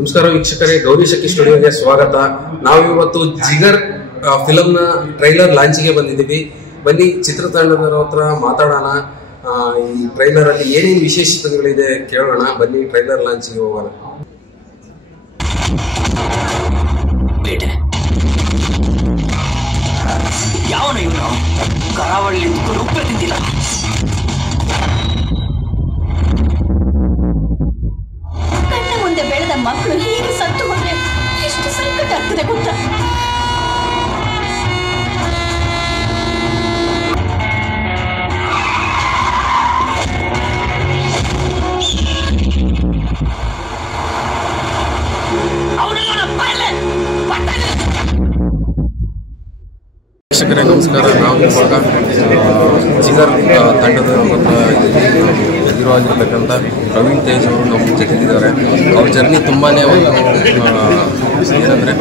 ನಮಸ್ಕಾರ ವೀಕ್ಷಕರೇ, ಗೌರಿ ಶಕ್ಕಿ ಸ್ಟುಡಿಯೋಗೆ ಸ್ವಾಗತ. ನಾವಿವತ್ತು ಜಿಗರ್ ಫಿಲಂನ ಟ್ರೈಲರ್ ಲಾಂಚಿಗೆ ಬಂದಿದ್ದೀವಿ. ಬನ್ನಿ ಚಿತ್ರತಂಡದವರ ಹತ್ರ ಮಾತಾಡೋಣ. ಈ ಟ್ರೈಲರ್ ಅಲ್ಲಿ ಏನೇನು ವಿಶೇಷತೆಗಳಿದೆ ಕೇಳೋಣ. ಬನ್ನಿ ಟ್ರೈಲರ್ ಲಾಂಚಿಗೆ ಹೋಗೋಣ. ಯಾವನ ಇವನು ಕರಾವಳಿ ಉಪ್ಪೆ ತಿಂದಿಲ್ಲ. ಕಣ್ಣ ಮುಂದೆ ಬೆಳೆದ ಮಕ್ಕಳು ಹೀಗೆ ಸತ್ತು ಹೋದ್ರೆ ಎಷ್ಟು ಸಂಕಟ ಆಗ್ತದೆ ಗೊತ್ತಾ? ವೀಕ್ಷಕರೇ ನಮಸ್ಕಾರ. ನಾವು ಇವಾಗ ಜಿಗರ್ ತಂಡದ ಎದುರಾಗಿರ್ತಕ್ಕಂಥ ಪ್ರವೀಣ್ ತೇಜ್ ಅವರು ನಮ್ಮ ಜೊತೆಗಿದ್ದಾರೆ. ಅವ್ರ ಜರ್ನಿ ತುಂಬಾ ಏನಂದರೆ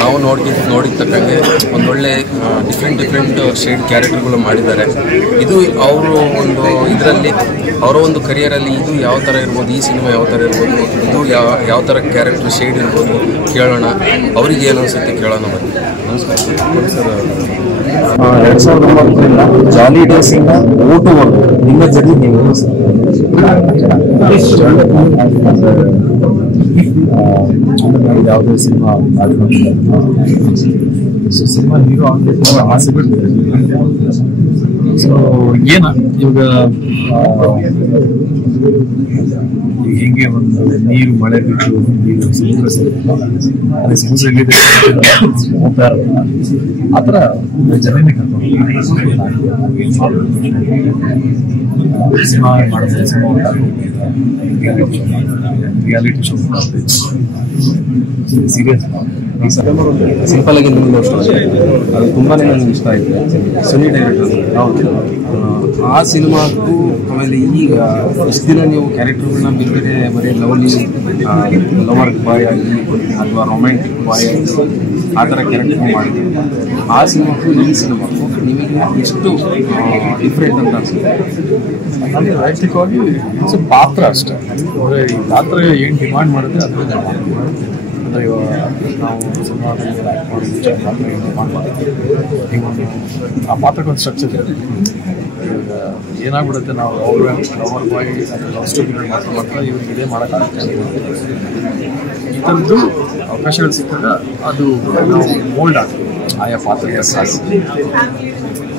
ನಾವು ನೋಡಿರ್ತಕ್ಕಂಗೆ ಒಂದೊಳ್ಳೆ ಡಿಫ್ರೆಂಟ್ ಶೇಡ್ ಕ್ಯಾರೆಕ್ಟರ್ಗಳು ಮಾಡಿದ್ದಾರೆ. ಇದು ಅವರು ಒಂದು ಇದರಲ್ಲಿ ಅವರ ಒಂದು ಕರಿಯರಲ್ಲಿ ಇದು ಯಾವ ಥರ ಇರ್ಬೋದು, ಈ ಸಿನಿಮಾ ಯಾವ ಥರ ಇರ್ಬೋದು, ಇದು ಯಾವ ಥರ ಕ್ಯಾರೆಕ್ಟರ್ ಶೇಡ್ ಇರ್ಬೋದು ಕೇಳೋಣ. ಅವ್ರಿಗೆ ಏನು ಅನಿಸುತ್ತೆ ಕೇಳೋಣ ಬನ್ನಿ. ನಮಸ್ಕಾರ ಸರ್. 2009 ಜಾಲಿ ಡೇಸ್ ಇಂದ ಓಟುವರೆಗೂ ನಿಮ್ಮ ಜರ್ನಿ ನೀವು ಯಾವುದೇ ಸಿನಿಮಾ ಸಿನಿಮಾ ಹೀರೋ ಆಗಬೇಕು ಆಸೆ ಬಿಡ್ತಾರೆ. ಸೊ ಏನ ಇವಾಗ ಹೆಂಗೆ ಒಂದು ನೀರು ಮಳೆ ಬಿಟ್ಟು ನೀರು ಸಮುದ್ರ ಅದೇ ಸಮುದ್ರ ಎಲ್ಲಿದೆ ಆ ಥರ ಜನನೇ ಕರ್ಕೊಂಡು ಸಿನಿಮಾ ಮಾಡಿದ್ರೆ ರಿಯಾಲಿಟಿ ಶೋ ಸೀರಿಯಸ್ ಸಿಂಪಲ್ ಆಗಿ ನಿಮ್ಗೆ ಅದು ತುಂಬಾ ನನಗೆ ಇಷ್ಟ ಆಯಿತು. ಸನಿ ಡೈರೆಕ್ಟರ್ ಆ ಸಿನಿಮಾಕ್ಕೂ ಆಮೇಲೆ ಈಗ ಇಷ್ಟು ದಿನ ನೀವು ಕ್ಯಾರೆಕ್ಟರ್ಗಳನ್ನ ಬೇರೆ ಬರೀ ಲವರ್ ಬಾಯ್ ಆಗಿ ಅಥವಾ ರೊಮ್ಯಾಂಟಿಕ್ ಬಾಯ್ ಆಗಿ ಆ ಥರ ಕ್ಯಾರೆಕ್ಟರ್ ಮಾಡಿದ್ರು. ಆ ಸಿನಿಮಾಕ್ಕೂ ಈ ಸಿನಿಮಾಕ್ಕೂ ನಿಮಗೆ ಎಷ್ಟು ಡಿಫ್ರೆಂಟ್ ಅಂತ ಅನಿಸುತ್ತೆ? ಅಂದರೆ ವೈಯಕ್ತಿಕವಾಗಿ ಪಾತ್ರ ಅಷ್ಟೇ. ಅಂದರೆ ಈ ಪಾತ್ರ ಏನು ಡಿಮಾಂಡ್ ಮಾಡುತ್ತೆ ಅದರಿಂದ ಅಂದರೆ ಇವಾಗ ನಾವು ಸಿನಿಮಾದಲ್ಲಿ ಆ್ಯಕ್ಟ್ ಮಾಡಿ ಪಾತ್ರ ಏನು ಡಿಮಾಂಡ್ ಮಾಡಿದ್ವಿ, ಈಗ ಆ ಪಾತ್ರಕ್ಕೊಂದು ಸ್ಟ್ರಕ್ಚರ್ ಇದೆ. ಇವಾಗ ಏನಾಗ್ಬಿಡುತ್ತೆ, ನಾವು ಲವರ್ ಬಾಯ್ ಲವ್ ಸ್ಟೋರಿಗಳು ಮಾತ್ರ ಇವ್ರಿಗೆ ಇದೇ ಮಾಡೋಕ್ಕಾಗುತ್ತೆ. ಈ ಥರದ್ದು ಅವಕಾಶಗಳು ಸಿಕ್ಕಾಗ ಅದು ನಾವು ಮೋಲ್ಡ್ ಆಗ್ತದೆ ಆಯಾ ಪಾತ್ರಕ್ಕೆ ಸಾಕು.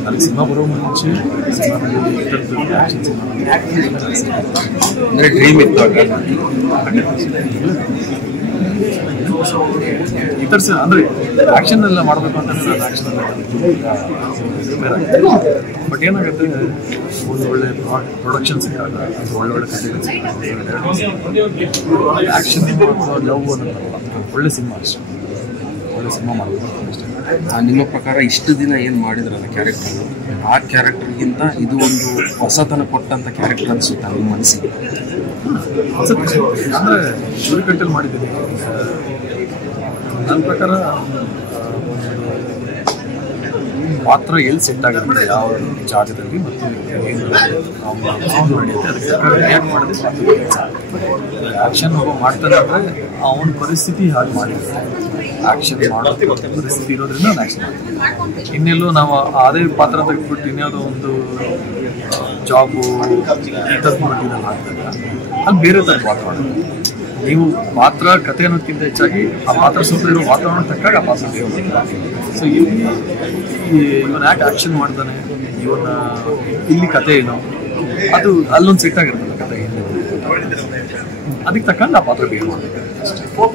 ಅಲ್ಲಿ ಸಿನಿಮಾ ಬರೋ ಮುಂಚೆ ಸಿನಿಮಾದಲ್ಲಿ ಈ ಥರದ್ದು ಆ್ಯಕ್ಷನ್ ಸಿನಿಮಾ ಅಂದರೆ ಡ್ರೀಮ್ ಇತ್ತು ಈ ಥರ ಅಂದರೆ ಆ್ಯಕ್ಷನ್ ಎಲ್ಲ ಮಾಡಬೇಕು ಅಂತಂದ್ರೆ ನಾನು ಆ್ಯಕ್ಷನ್ ಪ್ರಿಪೇರ್ ಆಗ್ತದೆ. ಬಟ್ ಏನಾಗುತ್ತೆ, ಒಂದು ಒಳ್ಳೆ ಪ್ರೊಡಕ್ಷನ್ ಸಿಕ್ಕಾಗ ಅದು ಒಳ್ಳೊಳ್ಳೆ ಕಥೆಗಳು ಆ್ಯಕ್ಷನ್ ಲವ್ ಅನ್ನೋದು ಒಳ್ಳೆ ಸಿನಿಮಾ ಅಷ್ಟೇ. ಒಳ್ಳೆ ಸಿನಿಮಾ ಮಾಡಬೇಕು ಅಷ್ಟೇ. ನಿಮ್ಮ ಪ್ರಕಾರ ಇಷ್ಟು ದಿನ ಏನು ಮಾಡಿದ್ರಲ್ಲ ಕ್ಯಾರೆಕ್ಟರ್, ಆ ಕ್ಯಾರೆಕ್ಟರ್ಗಿಂತ ಇದು ಒಂದು ಹೊಸತನ ಕೊಟ್ಟಂಥ ಕ್ಯಾರೆಕ್ಟರ್ ಅನಿಸುತ್ತೆ ನಿಮ್ಮ ಮನಸ್ಸಿಗೆ? ಅಂದರೆ ಚೂರಿಕಟ್ಟಲ್ಲಿ ಮಾಡಿದ್ದೀನಿ. ನನ್ನ ಪ್ರಕಾರ ಪಾತ್ರ ಎಲ್ಲಿ ಸೆಟ್ ಆಗಿರುತ್ತೆ, ಯಾವ ಜಾಗದಲ್ಲಿ ಮತ್ತು ಏನು ನಡೆಯುತ್ತೆ ಅದಕ್ಕೆ ರಿಯಾಕ್ಟ್ ಮಾಡಿದ್ರೆ ಆ್ಯಕ್ಷನ್ ಒಬ್ಬ ಮಾಡ್ತಾನೆ ಅಂದರೆ ಅವನ ಪರಿಸ್ಥಿತಿ ಹಾಗೆ ಮಾಡಿರುತ್ತೆ. ಆ್ಯಕ್ಷನ್ ಮಾಡೋ ಪರಿಸ್ಥಿತಿ ಇರೋದ್ರಿಂದ ನಾನು ಆ್ಯಕ್ಷನ್ ಮಾಡ್ತೀನಿ. ಇನ್ನೆಲ್ಲೂ ನಾವು ಅದೇ ಪಾತ್ರ ತೆಗೆದುಬಿಟ್ಟು ಇನ್ಯಾವುದೋ ಒಂದು ಜಾಬು ಈ ಥರ ಮಾಡಿದ್ದಲ್ಲ ಆಗ್ತದೆ. ಅಲ್ಲಿ ಬೇರೆ ಥರ ಪಾತ್ರ ನೀವು ಪಾತ್ರ ಕಥೆ ಅನ್ನೋದಕ್ಕಿಂತ ಹೆಚ್ಚಾಗಿ ಆ ಪಾತ್ರ ಸುತ್ತ ಇರೋ ವಾತಾವರಣ ತಕ್ಕಾಗ ಆ ಪಾತ್ರ ಬೇರೆ. ಸೊ ಇಲ್ಲಿ ಇವನು ಯಾಕೆ ಆ್ಯಕ್ಷನ್ ಮಾಡ್ತಾನೆ, ಇವನ ಇಲ್ಲಿ ಕತೆ ಏನು, ಅದು ಅಲ್ಲೊಂದು ಸೆಟ್ ಆಗಿರ್ತದೆ ಕತೆ ಏನು, ಅದಕ್ಕೆ ತಕ್ಕಂಗೆ ಆ ಪಾತ್ರ ಬೇರೆ ಮಾಡಬೇಕು.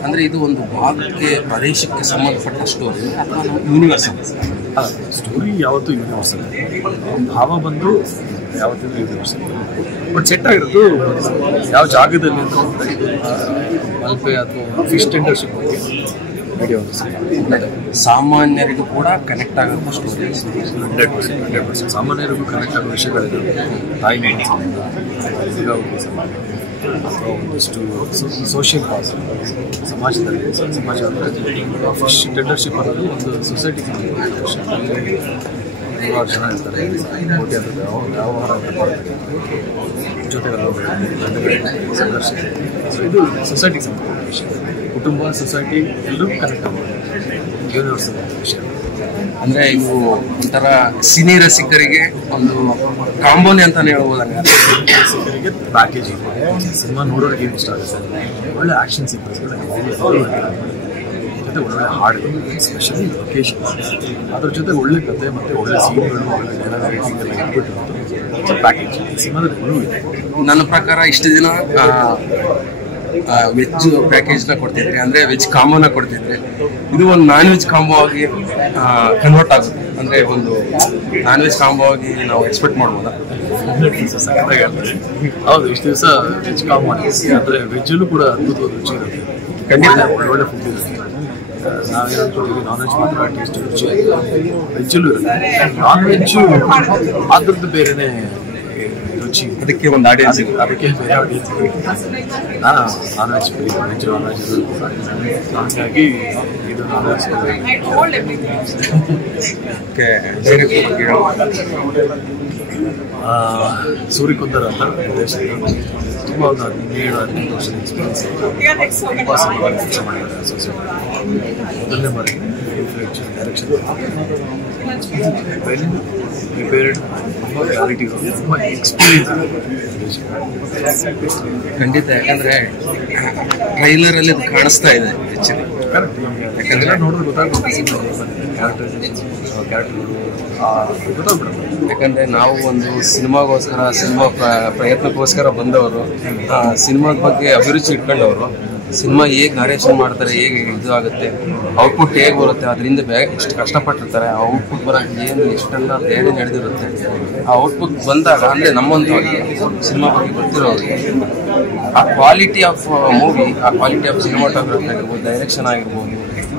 ಅಂದರೆ ಇದು ಒಂದು ಭಾಗಕ್ಕೆ ಪ್ರದೇಶಕ್ಕೆ ಸಂಬಂಧಪಟ್ಟ ಸ್ಟೋರಿ ಅಥವಾ ಯೂನಿವರ್ಸಲ್? ಸ್ಟೋರಿ ಯಾವತ್ತೂ ಯೂನಿವರ್ಸಲ್, ಭಾವ ಬಂದು ಯಾವತ್ತಿಗೂ ಯೂನಿವರ್ಸಲ್. ಬಟ್ ಸೆಟ್ ಆಗಿರೋದು ಯಾವ ಜಾಗದಲ್ಲಿ ಮಲ್ಪೆ ಅಥವಾ ಫಿಶ್ ಟೆಂಡರ್ಶಿಪ್ ನಡೆಯೋ ಸಾಮಾನ್ಯರಿಗೂ ಕೂಡ ಕನೆಕ್ಟ್ ಆಗೋ ಸ್ಟೋರಿ. 100% ಸಾಮಾನ್ಯರಿಗೂ ಕನೆಕ್ಟ್ ಆಗೋ ವಿಷಯಗಳಿದೆ. ತಾಯಿ ಈಗ ಅಥವಾ ಒಂದಷ್ಟು ಸೋಷಿಯಲ್ ಕಾಸ್ ಸಮಾಜದಲ್ಲಿ ಸಮಾಜ ಫಿಶ್ ಟೆಂಡರ್ಶಿಪ್ ಅನ್ನೋದು ಒಂದು ಸೊಸೈಟಿಗೆ ನೂರಾರು ಜನ ಇರ್ತಾರೆ, ಕೋಟ್ಯಾಂತರ ವ್ಯವಹಾರ ಮಾಡ್ತಾರೆ, ಜೊತೆಗೆಲ್ಲ ಸಂಘರ್ಷ. ಸೊ ಇದು ಸೊಸೈಟಿಗೆ ಸಂಬಂಧ. ವಿಷಯ. ಕುಟುಂಬ, ಸೊಸೈಟಿ ಎಲ್ಲರೂ ಕನೆಕ್ಟ್ ಆಗ್ಬೋದು. ಯೂನಿವರ್ಸಲ್ ವಿಷಯ. ಅಂದ್ರೆ ಇವು ಒಂಥರ ಸಿನಿ ರಸಿಕರಿಗೆ ಒಂದು ಕಾಂಬೋನಿ ಅಂತಾನೆ ಹೇಳ್ಬೋದಂಗ. ರಸಿಕರಿಗೆ ಪ್ಯಾಕೇಜ್ ಇದೆ. ಸಿನಿಮಾ ನೋಡೋರಿಗೆ ಏನು ಇಷ್ಟ ಆಗುತ್ತೆ, ಒಳ್ಳೆ ಆಕ್ಷನ್ ಸೀಕ್ವೆನ್ಸ್ಗಳು, ಜೊತೆ ಒಳ್ಳೆ ಹಾಡುಗಳು, ಸ್ಪೆಷಲಿ ಲೊಕೇಶನ್, ಅದ್ರ ಜೊತೆ ಒಳ್ಳೆ ಕತೆ ಮತ್ತು ಒಳ್ಳೆ ಸೀನ್ಗಳು, ಒಳ್ಳೆ ಜನರ ರೇಟಿಂಗ್ ಎಲ್ಲ ಇಟ್ಬಿಟ್ಟು ಪ್ಯಾಕೇಜ್ ಸಿನಿಮಾದಲ್ಲಿ ಇದೆ. ನನ್ನ ಪ್ರಕಾರ ಇಷ್ಟು ದಿನ ವೆಜ್ ಪ್ಯಾಕೇಜ್ನ ಕೊಡ್ತಿದ್ರಿ, ಅಂದರೆ ವೆಜ್ ಕಾಂಬೋನ ಕೊಡ್ತಿದ್ರಿ. ಇದು ಒಂದು ನಾನ್ ವೆಜ್ ಕಾಂಬೋ ಆಗಿ ಕನ್ವರ್ಟ್ ಆಗುತ್ತೆ. ಅಂದರೆ ಒಂದು ನಾನ್ ವೆಜ್ ಕಾಂಬೋ ಆಗಿ ನಾವು ಎಕ್ಸ್ಪೆಕ್ಟ್ ಮಾಡ್ಬೋದಾ? ಸಖತ್ತಾಗಿ ಹೇಳ್ತಾರೆ. ಹೌದು, ಇಷ್ಟು ದಿವಸ ವೆಜ್ ಕಾಂಬೋ ಅಂದರೆ ವೆಜ್ಜಲ್ಲೂ ಕೂಡ ಅದ್ಭುತವಾದ ರುಚಿ ಇರುತ್ತೆ. ಖಂಡಿತ ಒಳ್ಳೊಳ್ಳೆ ಫುಡ್ ಇರುತ್ತೆ. ನಾವೇನಂತೀವಿ ನಾನ್ ವೆಜ್ ಮಾತ್ರ ಟೇಸ್ಟ್ ರುಚಿ ವೆಜ್ಜಲ್ಲೂ ಇರುತ್ತೆ. ನಾನ್ ವೆಜ್ಜು ಅದ್ರದ್ದು ಬೇರೆನೇ ರುಚಿ, ಅದಕ್ಕೆ ಒಂದು ಆಡಿಯನ್ಸ್ ಇದೆ. ಅದಕ್ಕೆ ಬೇರೆ ಆಡಿಯನ್ಸ್ ನಾನು non veg veg non veg ಹಾಗಾಗಿ ಇದು ನಾನ್ ವೆಜ್. ಸೂರ್ಯಕುಂದರ್ ಅಂತ ನಿರ್ದೇಶಕ, ತುಂಬ ಒಂದು 17-18 ವರ್ಷದ ಎಕ್ಸ್ಪೀರಿಯನ್ಸ್. ತುಂಬ ಸಿನಿಮಾ ಕೆಲಸ ಮಾಡಿದ್ದಾರೆ ಅಸೋಸಿಯೇಟ್. ಮೊದಲನೇ ಬಾರಿ ಡೈರೆಕ್ಷನ್ ಪ್ರಿಪೇರ್ಡ್, ತುಂಬ ಕ್ಲಾರಿಟಿ, ತುಂಬ ಎಕ್ಸ್ಪೀರಿಯನ್ಸ್. ಖಂಡಿತ, ಯಾಕಂದ್ರೆ ಟ್ರೈಲರಲ್ಲಿ ಅದು ಕಾಣಿಸ್ತಾ ಇದೆ ಆ್ಯಕ್ಚುಲಿ. ಯಾಕಂದ್ರೆ ನೋಡಿದ್ರೆ ಗೊತ್ತಾಗ್ಬಿಡುತ್ತೆ ಕ್ಯಾರೆಕ್ಟರ್ಗಳು ಗೊತ್ತಾಗ್ಬಿಡುತ್ತೆ. ಯಾಕಂದ್ರೆ ನಾವು ಒಂದು ಸಿನಿಮಾಗೋಸ್ಕರ, ಸಿನಿಮಾ ಪ್ರಯತ್ನಕ್ಕೋಸ್ಕರ ಬಂದವರು, ಸಿನಿಮಾದ ಬಗ್ಗೆ ಅಭಿರುಚಿ ಇಟ್ಕೊಂಡವರು, ಸಿನಿಮಾ ಹೇಗೆ ನರೇಷನ್ ಮಾಡ್ತಾರೆ, ಹೇಗೆ ಇದು ಆಗುತ್ತೆ, ಔಟ್ಪುಟ್ ಹೇಗೆ ಬರುತ್ತೆ, ಅದರಿಂದ ಎಷ್ಟು ಕಷ್ಟಪಟ್ಟಿರ್ತಾರೆ, ಆ ಔಟ್ಪುಟ್ ಬರೋಕ್ಕೆ ಏನು ಎಷ್ಟೆಲ್ಲ ತಯಾರಿ ನಡೆದಿರುತ್ತೆ. ಆ ಔಟ್ಪುಟ್ ಬಂದಾಗ ಅಂದರೆ ನಮ್ಮಂಥವ್ರಿಗೆ, ಸಿನಿಮಾ ಬಗ್ಗೆ ಗೊತ್ತಿರೋರಿಗೆ, ಆ ಕ್ವಾಲಿಟಿ ಆಫ್ ಮೂವಿ, ಆ ಕ್ವಾಲಿಟಿ ಆಫ್ ಸಿನಿಮಾಟೋಗ್ರಫಿ ಆಗಿರ್ಬೋದು, ಡೈರೆಕ್ಷನ್ ಆಗಿರ್ಬೋದು,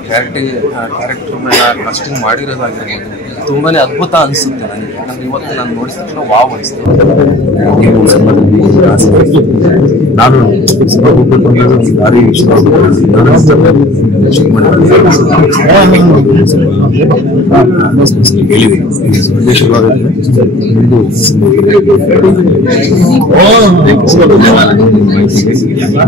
ಕ್ಯಾರೆಕ್ಟರ್ ಮೇಲೆ ಕಾಸ್ಟಿಂಗ್ ಮಾಡಿರೋದಾಗಿರ್ಬೋದು, ತುಂಬಾ ಅದ್ಭುತ ಅನಿಸುತ್ತೆ ನನಗೆ. ಯಾಕಂದರೆ ಇವತ್ತು ನಾನು ನೋಡಿದ ತಕ್ಷಣ ವಾವ್ ಅನಿಸ್ತು. ನಾನು ಭಾರಿ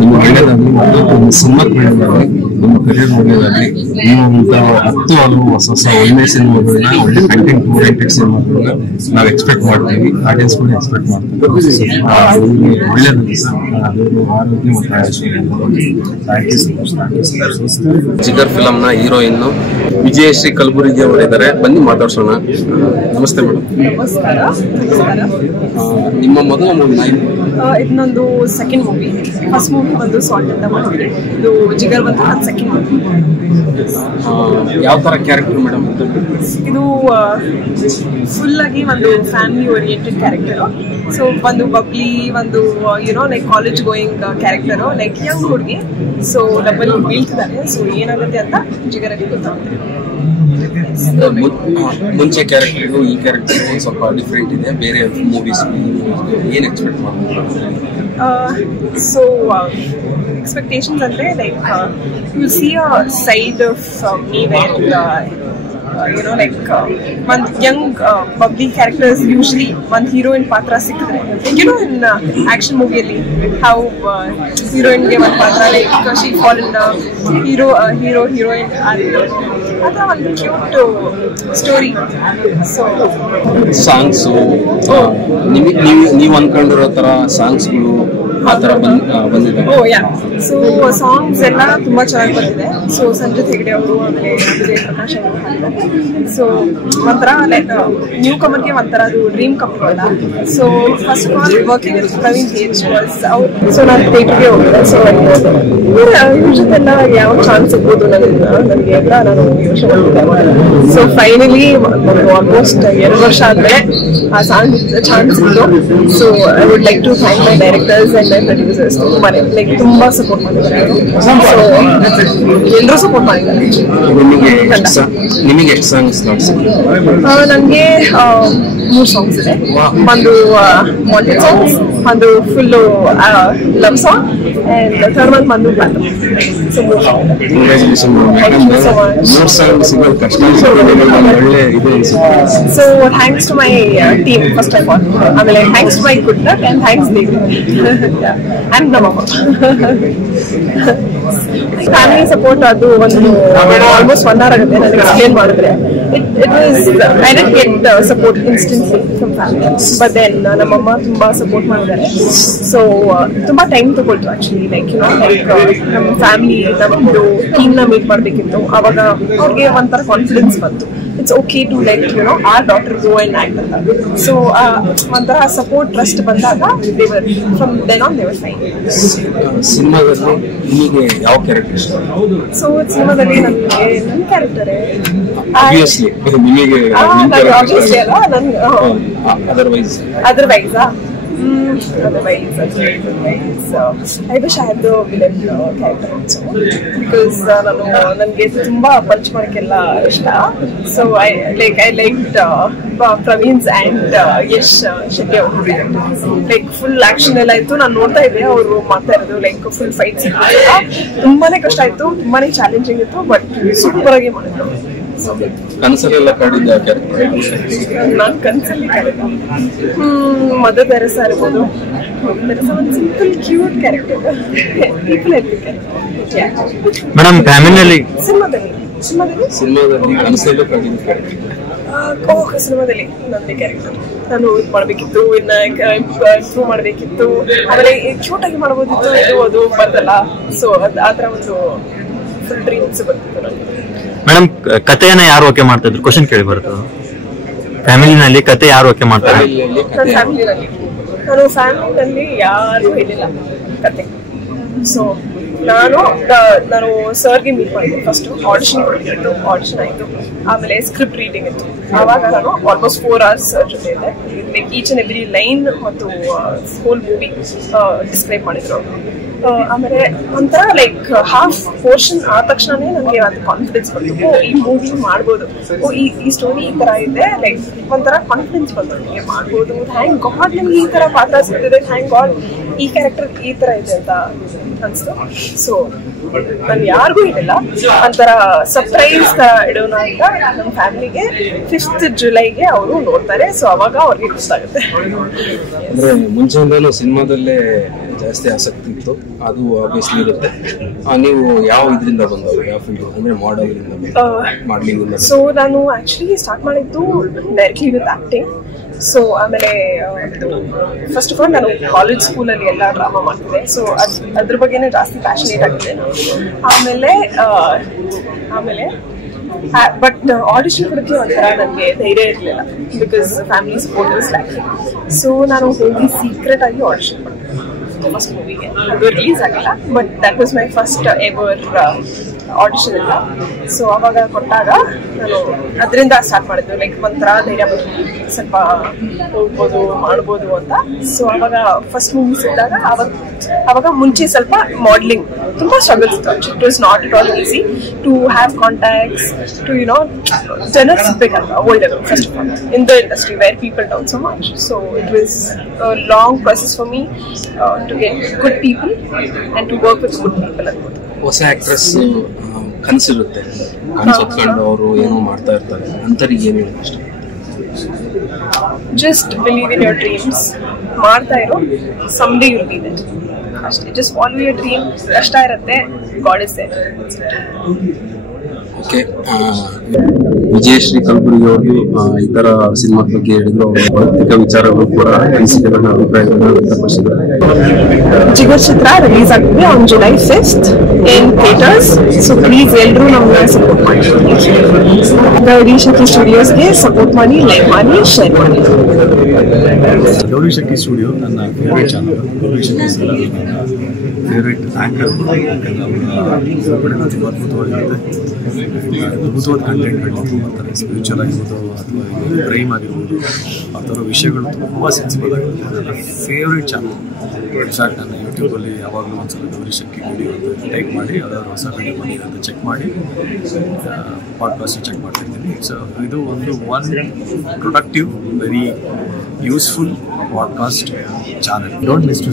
ನಿಮ್ಮ ಒಳ್ಳೆಯದಾಗಲಿ ಮತ್ತು ಸಿನಿಮಾ ಒಳ್ಳೆಯದಾಗಲಿ, ನಿಮ್ಮ ಕರಿಯರ್ ಒಳ್ಳೆಯದಾಗಲಿ. ನೀವು 10 ಹಲವು ಹೊಸ ಹೊಸ ಒಳ್ಳೆ ಸಿನಿಮಾಗಳನ್ನ, ಒಳ್ಳೆ ಕಂಟೆಂಟ್ ಓರಿಯೆಂಟೆಡ್ ಸಿನಿಮಾಗಳನ್ನ ನಾವು ಎಕ್ಸ್ಪೆಕ್ಟ್ ಮಾಡ್ತೀವಿ, ಆಡಿಯನ್ಸ್ ಕೂಡ ಎಕ್ಸ್ಪೆಕ್ಟ್ ಮಾಡ್ತೀವಿ. ಒಳ್ಳೆಯದಾಗಿ ಸರ್, ಆರೋಗ್ಯ ಮತ್ತು ಜಿಗರ್ ಫಿಲಂನ ಹೀರೋಯಿನ್ನು ವಿಜಯಶ್ರೀ ಕಲಬುರ್ಗಿ ಅವರಿದ್ದಾರೆ. ಬನ್ನಿ ಮಾತಾಡ್ಸೋಣ. ನಮಸ್ತೆ ಮೇಡಮ್. ನಿಮ್ಮ ಮೊದಲ ಮೂವಿ ಇದು ನಂದು ಸೆಕೆಂಡ್ ಮೂವಿ. ಫಸ್ಟ್ ಮೂವಿ ಬಂದು ಸಾಲ್ಟ್ ಅಂತ ಮಾಡಿದ್ವಿ. ಇದು ಜಿಗರ್ ಬಂದು ನನ್ನ ಸೆಕೆಂಡ್ ಮೂವಿ. ಯಾವ ಥರ ಕ್ಯಾರೆಕ್ಟರ್ ಮೇಡಮ್? ಇದು ಫುಲ್ ಆಗಿ ಒಂದು ಫ್ಯಾಮಿಲಿ ಓರಿಯೆಂಟೆಡ್ ಕ್ಯಾರೆಕ್ಟರು. ಸೊ ಒಂದು ಬಬ್ಲಿ, ಒಂದು you know like college going character, like young ಹುಡುಗಿ. ಸೊ ಡಬ್ಬಲ್ ಬೀಳ್ತಿದ್ದಾರೆ. ಸೊ ಏನಾಗುತ್ತೆ ಅಂತ ಜಿಗರಲ್ಲಿ ಗೊತ್ತಾಗುತ್ತೆ. ಮುಂಚೆ ಕ್ಯಾರೆಕ್ಟರ್ಗೂ ಈ ಕ್ಯಾರೆಕ್ಟರ್ಗೂ ಒಂದು ಸ್ವಲ್ಪ ಡಿಫ್ರೆಂಟ್ ಇದೆ. ಬೇರೆ ಮೂವೀಸ್ ಏನು ಎಕ್ಸ್ಪೆಕ್ಟ್ ಮಾಡ್ಬೋದು? ಸೊ ಎಕ್ಸ್ಪೆಕ್ಟೇಷನ್ಸ್ ಅಂದರೆ like U C a side of me where you know like ಒಂದು ಯಂಗ್ ಬಬ್ಲಿ ಕ್ಯಾರೆಕ್ಟರ್ಸ್ ಯೂಶ್ವಲಿ ಒಂದು ಹೀರೋಯಿನ್ ಪಾತ್ರ ಸಿಕ್ಕಿದ್ರೆ, ಯುನೋ ಇನ್ ಆಕ್ಷನ್ ಮೂವಿಯಲ್ಲಿ ಹೌ ಹೀರೋಯಿನ್ಗೆ ಒಂದು ಪಾತ್ರ like she fall in heroine ಅದರ ಒಂದು ಕ್ಯೂಟ್ ಸ್ಟೋರಿ. ಸೊ ಸಾಂಗ್ಸು ನೀವು ಅನ್ಕೊಂಡಿರೋ ಥರ ಸಾಂಗ್ಸ್ಗಳು ಆ ಥರ ಬಂದಿದೆ. ಯಾ, ಸೊ ಸಾಂಗ್ಸ್ ಎಲ್ಲ ತುಂಬ ಚೆನ್ನಾಗಿ ಬಂದಿದೆ. ಸೊ ಸಂಜಿತ್ ಹೆಗ್ಡೆ ಅವರು, ಆಮೇಲೆ ವಿಜಯ್ ಪ್ರಕಾಶ್ ಅವರು ಹಾಡಿದ್ದಾರೆ. ಸೊ ಒಂಥರ ಲೈಕ್ ನ್ಯೂ ಕಮರ್ಗೆ ಒಂಥರ ಅದು ಡ್ರೀಮ್ ಕಮ್ ಅಲ್ಲ. So first of all working with Praveen Tej was ಅವ್ರು. ಸೊ ನಾನು ಥಿಯೇಟರ್ಗೆ ಹೋಗಿದ್ದೆ. ಸೊ ಯೂಶಲ್ ಯಾವ ಚಾನ್ಸ್ ಸಿಗ್ಬೋದು ನನಗೆ ಅಂತ ನಾನು ಯೋಚನೆ ಮಾಡಿದೆ. ಸೊ ಫೈನಲಿ ಆಲ್ಮೋಸ್ಟ್ 2 ವರ್ಷ ಆದಮೇಲೆ ಆ ಚಾನ್ಸ್ ಇತ್ತು. So I would like to thank my directors and producers. Like ತುಂಬಾ ಸಪೋರ್ಟ್ ಮಾಡಿದ್ದಾರೆ ಅವರು. ಸೊ ಎಲ್ಲರೂ ಸಪೋರ್ಟ್ ಮಾಡಿದ್ದಾರೆ. ನಿಮಗೆ ಎಷ್ಟು ಸಾಂಗ್ಸ್? ನನಗೆ 3 ಸಾಂಗ್ಸ್ ಇದೆ. ಒಂದು ವಾಂಟೆಡ್ ಸಾಂಗ್ಸ್, ಒಂದು full love song, and third one ಬಂದು pattern. So thanks to my team first of all, ಆಮೇಲೆ thanks to my good luck and thanks Devi and ನಮ್ಮಮ್ಮ. ಫ್ಯಾಮಿಲಿ ಸಪೋರ್ಟ್ ಅದು ಒಂದು ಆಲ್ಮೋಸ್ಟ್ 1 hour ಆಗುತ್ತೆ ನನಗೆ ಎಕ್ಸ್ಪ್ಲೇನ್ ಮಾಡಿದ್ರೆ. It was I didn't get support instantly from family, but then ನಮ್ಮಮ್ಮ ತುಂಬಾ support ಮಾಡಿದ್ದಾರೆ. ಸೊ ತುಂಬಾ ಟೈಮ್ ತಗೊಳ್ತು ಆಕ್ಚುಲಿ, ಲೈಕ್ ನಮ್ಮ ಫ್ಯಾಮಿಲಿ ನಮ್ಮದು ಟೀಮ್ನ ಮೀಟ್ ಮಾಡಬೇಕಿತ್ತು. ಅವಾಗ ಅವ್ರಿಗೆ ಒಂಥರ ಕಾನ್ಫಿಡೆನ್ಸ್ ಬಂತು, it's okay to like our daughter go and act ಅಂತ. ಸೊ ಒಂಥರ ಸಪೋರ್ಟ್ ಟ್ರಸ್ಟ್ ಬಂದಾಗ they're from then on they're fine. ಸಿನಿಮಾದಲ್ಲಿ ನಿಮಗೆ ಯಾವ ಕ್ಯಾರೆಕ್ಟರ್ ಇಷ್ಟ? ಸೊ ಸಿನಿಮಾದಲ್ಲಿ ನನಗೆ ನನ್ನ ಕ್ಯಾರೆಕ್ಟರೇ ಆಬ್ವಿಯಸ್ಲಿ ನಿಮಗೆ ಆಬ್ವಿಯಸ್ಲಿ ಅಲ್ಲ, ನನ್ಗೆ otherwise I wish I had the villain character also, because ನನಗೆ ತುಂಬಾ ಪಂಚ್ ಮಾಡೋಕ್ಕೆಲ್ಲ ಇಷ್ಟ. So I liked Praveen's and Yash Shetty ಅವರು ಲೈಕ್ ಫುಲ್ ಆಕ್ಷನ್ ಎಲ್ಲ ಇತ್ತು. ನಾನು ನೋಡ್ತಾ ಇದ್ದೆ ಅವರು ಮಾಡ್ತಾ ಇರೋದು, ಲೈಕ್ ಫುಲ್ ಫೈಟ್ ತುಂಬಾನೇ ಕಷ್ಟ ಆಯ್ತು, ತುಂಬಾನೇ ಚಾಲೆಂಜಿಂಗ್ ಇತ್ತು, ಬಟ್ ಸೂಪರ್ ಆಗಿ ಮಾಡಿದ್ರು. ಕನಸಲ್ಲೆಲ್ಲ ಕಾಡಿದ್ದ ನಾನು ಕನಸಲ್ಲಿ ಕಾಡಿದ್ದ ಮದರ್ ತೆರೆಸಾ ಇರ್ಬೋದು. ಒಂದು simple cute character, people helping character. Madam ಫ್ಯಾಮಿಲಿಯಲ್ಲಿ ಸಿನಿಮಾದಲ್ಲಿ ಕನಸಲ್ಲೂ ಕಾಡಿದ್ದ ಕ್ಯಾರೆಕ್ಟರ್. ಸಿನಿಮಾದಲ್ಲಿ ನಂದೇ ಕ್ಯಾರೆಕ್ಟರ್ ನಾನು ಇದು ಮಾಡಬೇಕಿತ್ತು, ಇನ್ನ ಇಂಪ್ರೂವ್ ಮಾಡಬೇಕಿತ್ತು, ಆಮೇಲೆ ಕ್ಯೂಟ್ ಆಗಿ ಮಾಡಬಹುದಿತ್ತು, ಇದು ಅದು ಬರ್ತಲ್ಲ. ಸೊ ಆ ಥರ ಒಂದು ಫುಲ್ ಡ್ರೀಮ್ಸ್ ಬರ್ತಿತ್ತು ನನಗೆ. ಮೇಡಮ್ ಕಥೆಯನ್ನ ಯಾರು ಓಕೆ ಮಾಡ್ತಾ ಇದ್ರು? ಕ್ವಶನ್ ಕೇಳಿ ಬರ್ತದೆ. ಫ್ಯಾಮಿಲಿನಲ್ಲಿ ಕತೆ ಯಾರು ಓಕೆ ಮಾಡ್ತಾರೆ? ನಾನು ಫ್ಯಾಮಿಲಿನಲ್ಲಿ ಯಾರು ಹೇಳಿಲ್ಲ ಕತೆ. ಸೊ ನಾನು ಸರ್ಗೆ ಮೀಟ್ ಮಾಡಿದ್ದೆ. ಫಸ್ಟ್ ಆಡಿಷನ್ ಆಯಿತು, ಆಮೇಲೆ ಸ್ಕ್ರಿಪ್ಟ್ ರೀಡಿಂಗ್ ಇತ್ತು. ಆವಾಗ ನಾನು ಆಲ್ಮೋಸ್ಟ್ 4 hours ಜೊತೆ ಇದ್ದೆ. Like each and every line ಮತ್ತು ಹೋಲ್ ಮೂವಿ ಡಿಸ್ಕ್ರೈಬ್ ಮಾಡಿದ್ರು. ಆಮೇಲೆ ಒಂಥರ ಲೈಕ್ ಹಾಫ್ ಪೋರ್ಷನ್ ಆದ ತಕ್ಷಣನೇ ನನಗೆ ಅದು ಕಾನ್ಫಿಡೆನ್ಸ್ ಬಂತು, ಈ ಮೂವಿ ಮಾಡ್ಬೋದು, ಈ ಸ್ಟೋರಿ ಈ ತರ ಇದೆ, ಲೈಕ್ ಒಂಥರ ಕಾನ್ಫಿಡೆನ್ಸ್ ಬಂತು ನನಗೆ ಮಾಡ್ಬೋದು. ಥ್ಯಾಂಕ್ ಗಾಡ್ ನನಗೆ ಈ ತರ ಪಾತ್ರ ಸಿಗ್ತಿದೆ, ಥ್ಯಾಂಕ್ ಗಾಡ್ ಈ ಕ್ಯಾರೆಕ್ಟರ್ ಈ ತರ ಇದೆ ಅಂತ ಅನ್ಸ್ತು. ಸೊ ನಾನು ಯಾರಿಗೂ ಹೇಳಿಲ್ಲ, ಒಂಥರ ಸರ್ಪ್ರೈಸ್ ಇಡೋಣ ಅಂತ ನಮ್ಮ ಫ್ಯಾಮಿಲಿಗೆ 5th ಜುಲೈಗೆ ಅವರು ನೋಡ್ತಾರೆ. ಸೊ ಅವಾಗ ಅವ್ರಿಗೆ ಗೊತ್ತಾಗುತ್ತೆ. ಅಂದ್ರೆ ಮುಂಚೆಯಿಂದಲೂ ಸಿನಿಮಾದಲ್ಲೇ ಜಾಸ್ತಿ ಆಸಕ್ತಿ ಇತ್ತು, ಅದು ಆಬ್ವಿಯಸ್ಲಿ ಇರುತ್ತೆ. ನೀವು ಯಾವ ಇದರಿಂದ ಬಂದವು, ಯಾವ ಫೀಲ್ಡ್ ಅಂದ್ರೆ ಮಾಡಲಿಂಗ್? ಸೊ ನಾನು ಆಕ್ಚುಲಿ ಸ್ಟಾರ್ಟ್ ಮಾಡಿದ್ದು ಡೈರೆಕ್ಟ್ಲಿ ವಿತ್ ಆಕ್ಟಿಂಗ್. ಸೊ ಆಮೇಲೆ ಫಸ್ಟ್ ಆಫ್ ಆಲ್ ನಾನು ಕಾಲೇಜ್ ಸ್ಕೂಲಲ್ಲಿ ಎಲ್ಲ ಡ್ರಾಮಾ ಮಾಡ್ತಿದ್ದೆ. ಸೊ ಅದ್ರ ಬಗ್ಗೆನೇ ಜಾಸ್ತಿ ಪ್ಯಾಷನೇಟ್ ಆಗಿದ್ದೆ ನಾನು. ಆಮೇಲೆ ಬಟ್ ಆಡಿಷನ್ ಕೊಡೋಕ್ಕೆ ಒಂಥರ ನನಗೆ ಧೈರ್ಯ ಇರಲಿಲ್ಲ, because family support was lacking. So ನಾನು ಹೋಗಿ ಸೀಕ್ರೆಟ್ ಆಗಿ ಆಡಿಷನ್ ಮಾಡಿದೆ ಫಸ್ಟ್ ಮೂವಿಗೆ. ಅದು ರಿಲೀಸ್ ಆಗಿಲ್ಲ, but that was my first ever audition ಎಲ್ಲ. ಸೊ ಅವಾಗ ಕೊಟ್ಟಾಗ ನಾನು ಅದರಿಂದ ಸ್ಟಾರ್ಟ್ ಮಾಡಿದ್ದು, ಲೈಕ್ ಒಂಥರ ಧೈರ್ಯ ಬಂತು, ಸ್ವಲ್ಪ ಹೋಗ್ಬೋದು ಮಾಡ್ಬೋದು ಅಂತ. ಸೊ ಅವಾಗ ಫಸ್ಟ್ ಮೂವೀಸ್ ಇದ್ದಾಗ ಅವಾಗ ಮುಂಚೆ ಸ್ವಲ್ಪ ಮಾಡಲಿಂಗ್ ತುಂಬ ಸ್ಟ್ರಗಲ್ಸ್ ಇತ್ತು. It was not at all easy to have contacts, to ಜನರು ಸಿಗ್ಬೇಕಲ್ವಾ ಒಳ್ಳೆಯದು first of all in the industry where people down so much. So it was long process for me to get good people and to work with good people ಅನ್ಬೋದು. ಹೊಸ actress ಕನಸಿರುತ್ತೆ, ಕನಸು ಹೊತ್ಕೊಂಡು ಅವರು ಏನೋ ಮಾಡ್ತಾ ಇರ್ತಾರೆ, ಅಂತರಿಗೆ ಏನು ಇಷ್ಟ? Just believe in your dreams, ಮಾಡ್ತಾ ಇರೋ, ಸಮ್ಡೇ ವಿಲ್ ಬಿ ದೇರ್ ಅಷ್ಟೇ. Just follow your dream. ಕಷ್ಟ ಇರುತ್ತೆ, God is there. Okay, Vijayashree Kalaburagi ಅವರು ಈ ತರ ಸಿನಿಮಾದ ಬಗ್ಗೆ ಹೇಳಿದ್ರು, ಅವರ ವೈಯಕ್ತಿಕ ವಿಚಾರಗಳು ಕೂಡ ಅನಿಸಿಕೆಗಳನ್ನ ಅಭಿಪ್ರಾಯಗಳನ್ನ ವ್ಯಕ್ತಪಡಿಸಿದ್ದಾರೆ. ಜಿಗರ್ ಚಿತ್ರ ರಿಲೀಸ್ ಆಗ್ತಿದೆ on July 5th in theatres. So please ಎಲ್ಲರೂ ನಮ್ಗೆ ಸಪೋರ್ಟ್ ಮಾಡಿ, ಗೌರಿ ಶೆಟ್ಟಿ ಸ್ಟುಡಿಯೋಸ್ಗೆ ಸಪೋರ್ಟ್ ಮಾಡಿ, ಲೈಕ್ ಮಾಡಿ, ಶೇರ್ ಮಾಡಿ. ಗೌರಿ ಶೆಟ್ಟಿ ಸ್ಟುಡಿಯೋ ನನ್ನ favourite channel. Gauri Shetty favourite anchor. ತುಂಬ ಅದ್ಭುತವಾಗಿರುತ್ತೆ, ಅದ್ಭುತವಾದ ಕಂಟೆಂಟ್ಗಳು ಮಾಡ್ತಾರೆ. ಸ್ಪಿರಿಚುವಲ್ ಆಗಿರ್ಬೋದು ಅಥವಾ ಕ್ರೈಮ್ ಆಗಿರ್ಬೋದು, ಆ ಥರ ವಿಷಯಗಳು ತುಂಬ ಸೆನ್ಸಿಬಲ್ ಆಗಿರುತ್ತೆ. ನನ್ನ ಫೇವ್ರೇಟ್ ಚಾನಲ್. ಇನ್ಫ್ಯಾಕ್ಟ್ ನನ್ನ ಯೂಟ್ಯೂಬಲ್ಲಿ ಯಾವಾಗಲೂ ಒಂದ್ಸಲ ಗೌರಿ ಶಂಕಿ ವಿಡಿಯೋ ಅಂತ ಟೈಪ್ ಮಾಡಿ ಯಾವ್ದಾದ್ರು ಹೊಸ ವಿಡಿಯೋ ಬಂದಿದೆ ಅಂತ ಚೆಕ್ ಮಾಡಿ ಪಾಡ್ಕಾಸ್ಟ್ ಚೆಕ್ ಮಾಡ್ತಿರ್ತೀನಿ. ಸೊ ಇದು ಒಂದು productive, very useful podcast channel. Don't miss to